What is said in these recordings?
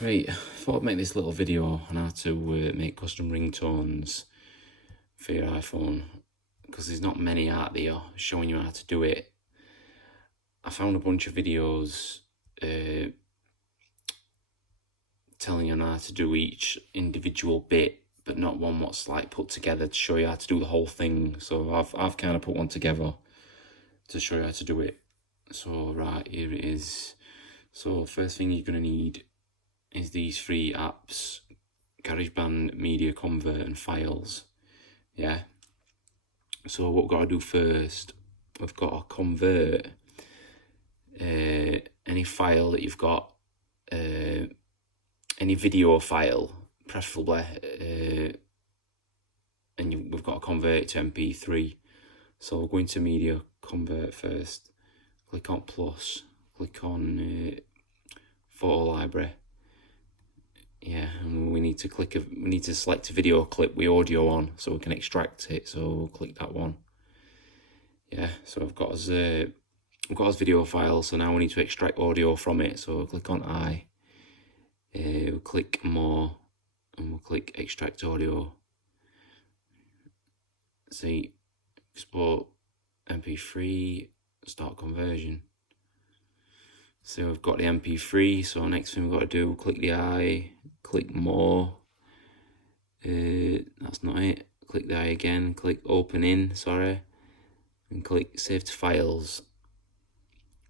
Right, I thought I'd make this little video on how to make custom ringtones for your iPhone, because there's not many out there showing you how to do it. I found a bunch of videos telling you how to do each individual bit, but not one what's like put together to show you how to do the whole thing. So I've kind of put one together to show you how to do it. So right, here it is. So first thing you're going to need is these three apps: GarageBand, Media Convert, and Files. Yeah. So what we've got to do first, we've got to convert any file that you've got, any video file, preferably, and we've got to convert it to MP3. So we'll go into Media Convert first. Click on plus. Click on Photo Library. Yeah, and we need to select a video clip with audio on so we can extract it. So we'll click that one. Yeah, so I've got us video file. So now we need to extract audio from it. So we'll click on I. We'll click more, and we'll click extract audio. See, export MP3, start conversion. So we've got the MP3, so next thing we've got to do, click the I, click more, that's not it, click the I again, click open in, and click save to files.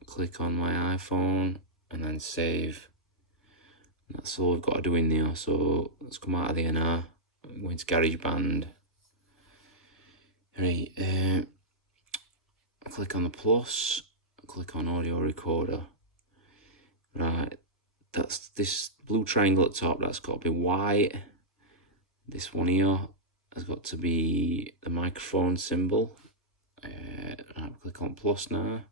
Click on my iPhone, and then save. That's all we've got to do in there. So let's come out of there now, go into GarageBand. Right, click on the plus, click on audio recorder. Right, that's this blue triangle at the top, that's got to be white. This one here has got to be the microphone symbol. Right, click on plus now.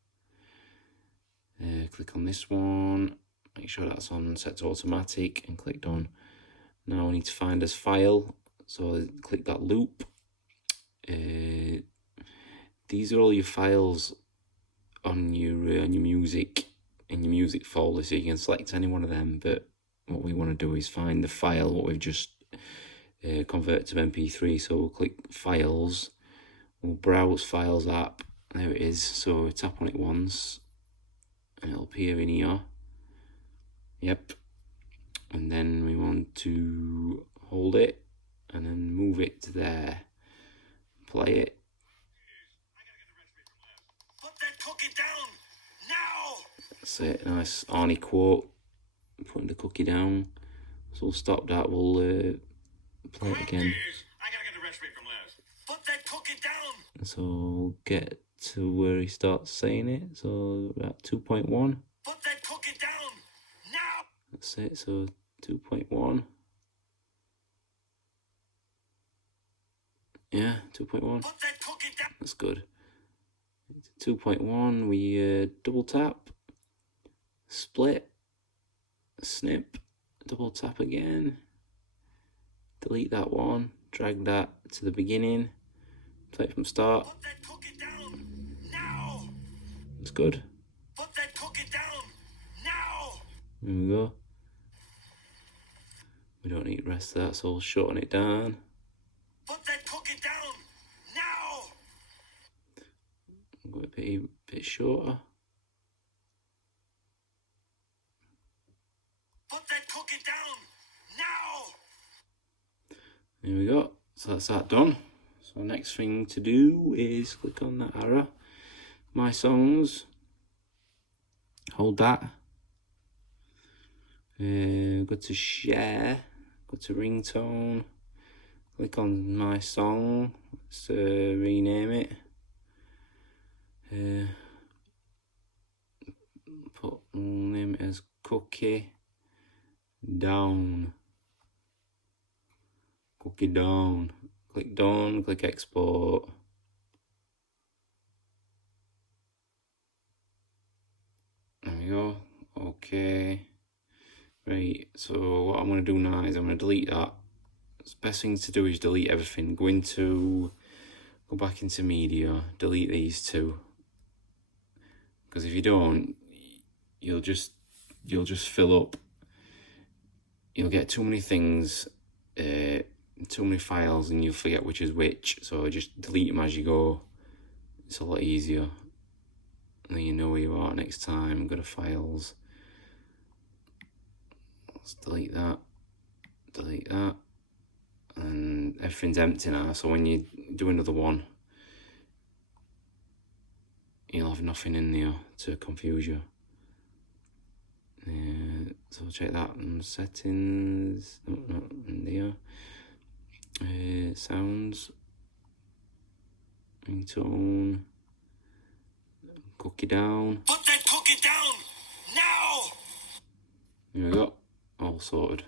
Click on this one, make sure that's on set to automatic, and click done. Now we need to find this file, so click that loop. These are all your files on your music, in your music folder, so you can select any one of them, but what we want to do is find the file what we've just converted to MP3. So we'll click files, we'll browse files app, there it is. So we tap on it once and it'll appear in here. Yep. And then we want to hold it and then move it to there, play it. Put that cookie down now. That's it, nice Arnie quote, putting the cookie down. So we'll stop that, we'll play it again. I gotta get the rest from last. Put that cookie down. So we'll get to where he starts saying it, so about 2.1. Put that cookie down now. That's it, so 2.1. Yeah, 2.1. Put that cookie down. That's good. 2.1, we double tap, split, snip, double tap again, delete that one, drag that to the beginning, play it from start. Put that cookie down now. That's good. Put that cookie down now. There we go. We don't need the rest of that, so we'll shorten it down. Put that cookie down now. Go a bit shorter. Put that cookie down now. There we go. So that's that done. So next thing to do is click on that arrow, My Songs, hold that, go to Share, go to Ringtone, click on My Song, let's rename it, we'll name it as Cookie Down. Cookie Down. Click done, click export. There we go. Okay. Right, so what I'm going to do now is I'm going to delete that. The best thing to do is delete everything. Go back into media, delete these two. Because if you don't, you'll just fill up you'll get too many things, too many files, and you'll forget which is which. So just delete them as you go. It's a lot easier. And then you know where you are next time. Go to files. Let's delete that. Delete that. And everything's empty now. So when you do another one, you'll have nothing in there to confuse you. So check that on settings. No, not in there. Sounds. Ringtone. Cookie down. Put that cookie down now! There we go. All sorted.